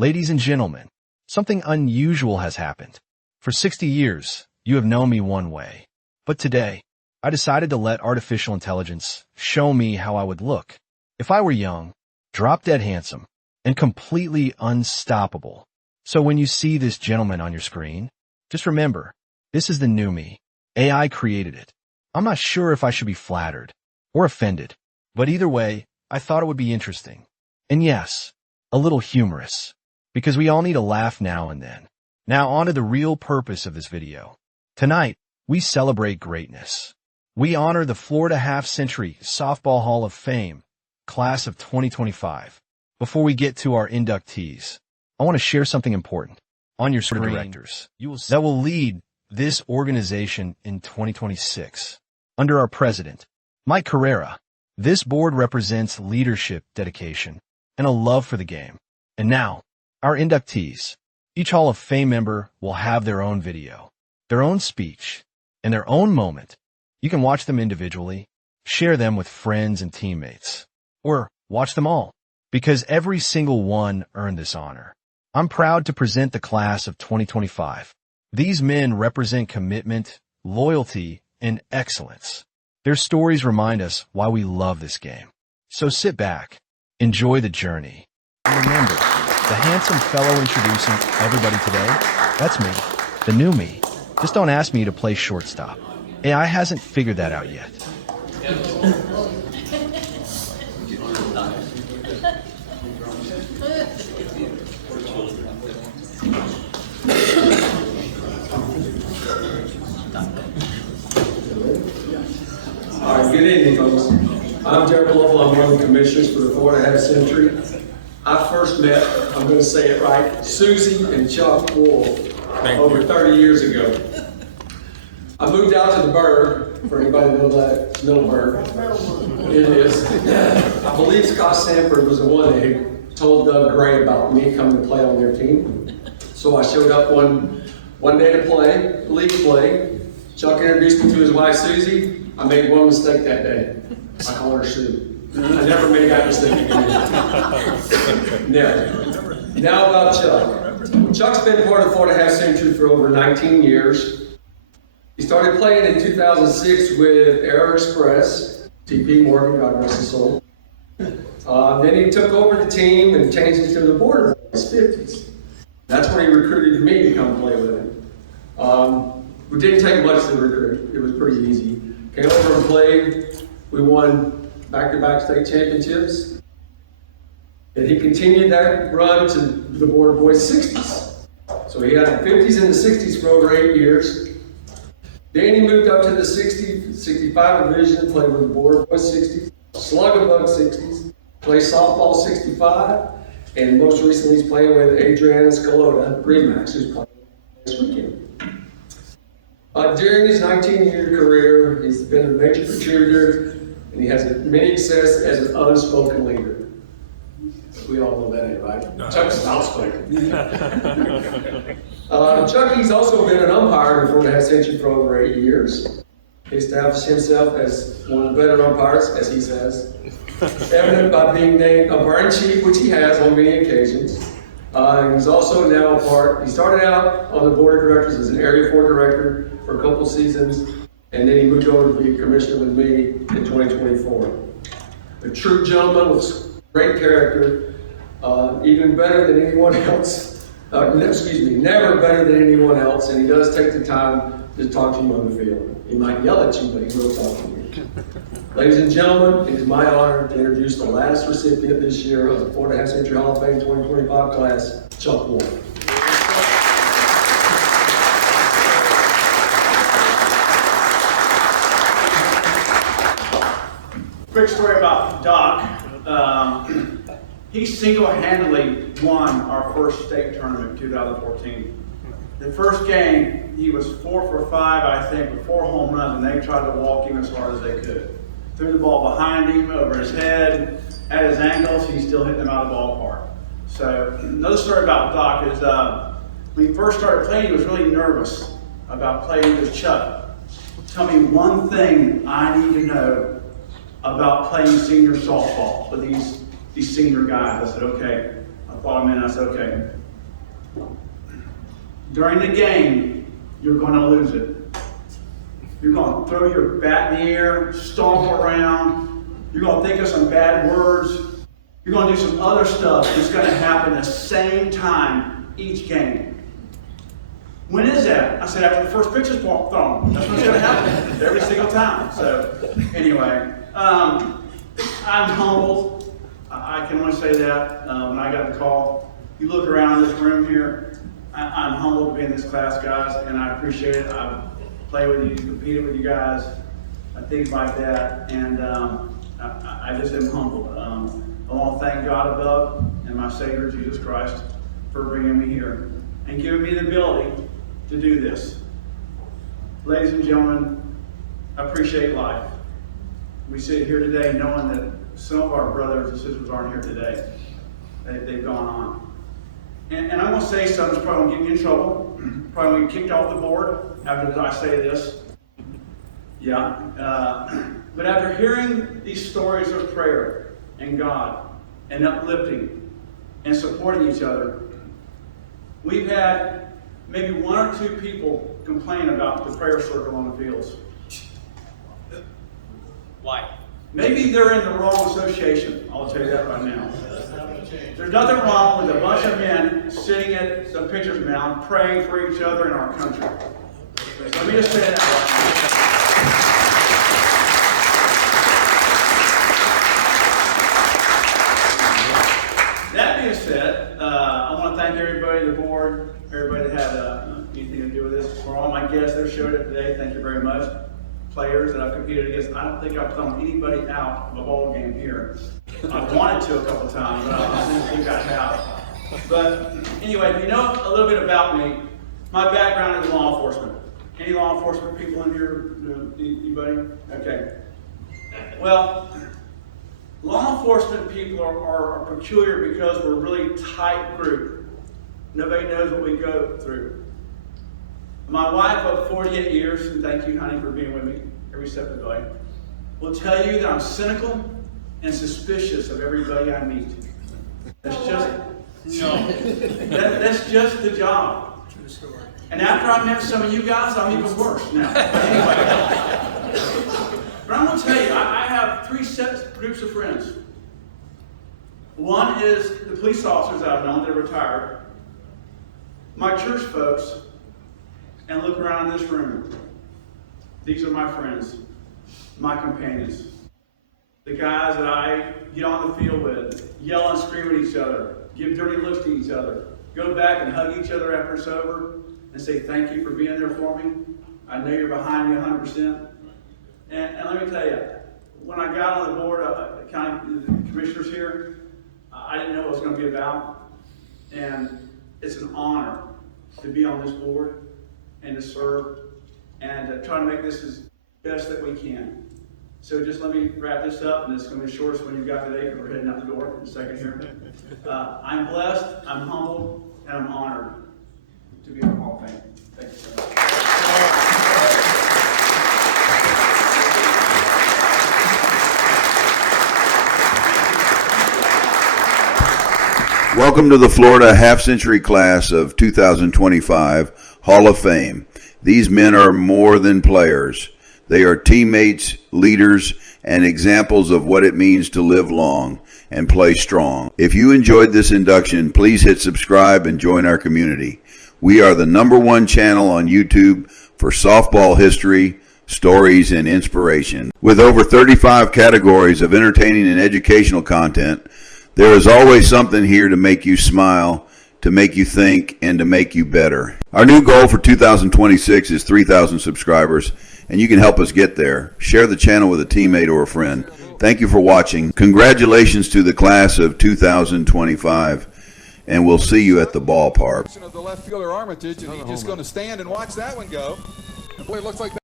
Ladies and gentlemen, something unusual has happened. For 60 years, you have known me one way. But today, I decided to let artificial intelligence show me how I would look if I were young, drop-dead handsome, and completely unstoppable. So when you see this gentleman on your screen, just remember, this is the new me. AI created it. I'm not sure if I should be flattered or offended, but either way, I thought it would be interesting. And yes, a little humorous, because we all need a laugh now and then. Now on to the real purpose of this video. Tonight, we celebrate greatness. We honor the Florida Half-Century Softball Hall of Fame, class of 2025. Before we get to our inductees, I want to share something important. On your screen, directors that will lead this organization in 2026. Under our president, Mike Carrera, this board represents leadership, dedication, and a love for the game. And now, our inductees. Each Hall of Fame member will have their own video, their own speech, and their own moment. You can watch them individually, share them with friends and teammates, or watch them all, because every single one earned this honor. I'm proud to present the class of 2025. These men represent commitment, loyalty, and excellence. Their stories remind us why we love this game. So sit back, enjoy the journey, and remember, the handsome fellow introducing everybody today, that's me, the new me. Just don't ask me to play shortstop. AI hasn't figured that out yet. All right, good evening, folks. I'm Derek Lovell. I'm one of the commissioners for the Florida Half-Century. I first met, I'm going to say it right, Susie and Chuck Wolf over 30 years ago. I moved out to the Burg, for anybody who knows that, Middleburg. It is. I believe Scott Sanford was the one who told Doug Gray about me coming to play on their team. So I showed up one day to play, league play. Chuck introduced me to his wife, Susie. I made one mistake that day. I called her Sue. I never made that mistake again. Never. Now about Chuck. Chuck's been part of the Florida Half-Century for over 19 years. He started playing in 2006 with Air Express, TP Morgan, God rest his soul. Then he took over the team and changed it to the border in his 50s. That's when he recruited me to come play with him. We didn't take much to recruit. It was pretty easy. Came over and played. We won back-to-back state championships. And he continued that run to the Border Boys 60s. So he had the 50s and the 60s for over 8 years. Then he moved up to the 65 division and played with the Border Boys 60s, slug above 60s, played softball 65, and most recently he's playing with Adriana Scalota, Remax, who's playing this weekend. During his 19-year career, he's been a major contributor, and he has many success as an unspoken leader. We all know that, ain't right? No. Chuck's outspoken. Chucky's also been an umpire in the Florida Half-Century for over 8 years. He established himself as one of the better umpires, as he says, evident by being named umpire-in-chief, which he has on many occasions. He's also now a part, he started out on the board of directors as an Area 4 director for a couple seasons, and then he moved over to be a commissioner with me in 2024. A true gentleman with great character, even better than anyone else. Never better than anyone else, and he does take the time to talk to you on the field. He might yell at you, but he will talk to you. Ladies and gentlemen, it is my honor to introduce the last recipient this year of the Florida Half-Century Hall of Fame 2025 class, Chuck Wolf. Quick story about Doc. He single-handedly won our first state tournament in 2014. The first game, he was 4 for 5, I think, with 4 home runs, and they tried to walk him as hard as they could. Threw the ball behind him, over his head, at his ankles, he's still hitting them out of the ballpark. So another story about Doc is when he first started playing, he was really nervous about playing with Chuck. Tell me one thing I need to know about playing senior softball with these senior guys. I said, okay, brought him in, I said, okay. During the game, you're going to lose it. You're going to throw your bat in the air, stomp around. You're going to think of some bad words. You're going to do some other stuff that's going to happen the same time each game. When is that? I said, after the first pitch is thrown. That's what's going to happen every single time. So, anyway, I'm humbled. I can only say that when I got the call. You look around this room here, I'm humbled to be in this class, guys, and I appreciate it. I've played with you, competed with you guys, things like that, and I just am humbled. I want to thank God above and my Savior, Jesus Christ, for bringing me here and giving me the ability to do this. Ladies and gentlemen, I appreciate life. We sit here today knowing that some of our brothers and sisters aren't here today. They've gone on. And I'm going to say something that's probably going to get me in trouble. Probably going to get kicked off the board after I say this. Yeah. But after hearing these stories of prayer and God and uplifting and supporting each other, we've had maybe one or two people complain about the prayer circle on the fields. Why? Maybe they're in the wrong association. I'll tell you that right now. There's nothing wrong with a bunch of men sitting at the pitcher's mound praying for each other in our country. So let me just say that right now. That being said, I want to thank everybody, the board, everybody that had anything to do with this. For all my guests that showed up today, thank you very much. Players that I've competed against, I don't think I've thrown anybody out of a ball game here. I wanted to a couple times, but I didn't think I have. But anyway, if you know a little bit about me, my background is law enforcement. Any law enforcement people in here? Anybody? Okay. Well, law enforcement people are peculiar because we're a really tight group. Nobody knows what we go through. My wife of 48 years, and thank you, honey, for being with me every step of the way, will tell you that I'm cynical and suspicious of everybody I meet. That's that's just the job. And after I met some of you guys, I'm even worse now. Anyway, but I'm going to tell you, I have three groups of friends. One is the police officers that I've known that are retired, my church folks, and look around in this room. These are my friends, my companions. The guys that I get on the field with, yell and scream at each other, give dirty looks to each other, go back and hug each other after it's over, and say thank you for being there for me. I know you're behind me 100%. And let me tell you, when I got on the board of county commissioners here, I didn't know what it was going to be about. And it's an honor to be on this board and to serve and to try to make this as best that we can. So just let me wrap this up, and it's going to be the shortest one you've got today because we're heading out the door in a second here. I'm blessed, I'm humbled, and I'm honored to be in the Hall of Fame. Thank you so much. Welcome to the Florida Half-Century Class of 2025 Hall of Fame. These men are more than players. They are teammates, leaders, and examples of what it means to live long and play strong. If you enjoyed this induction, please hit subscribe and join our community. We are the #1 channel on YouTube for softball history, stories, and inspiration. With over 35 categories of entertaining and educational content, there is always something here to make you smile, to make you think, and to make you better. Our new goal for 2026 is 3,000 subscribers, and you can help us get there. Share the channel with a teammate or a friend. Thank you for watching. Congratulations to the class of 2025, and we'll see you at the ballpark. Of the left fielder Armitage, and he's just going to stand and watch that one go. Boy, it looks like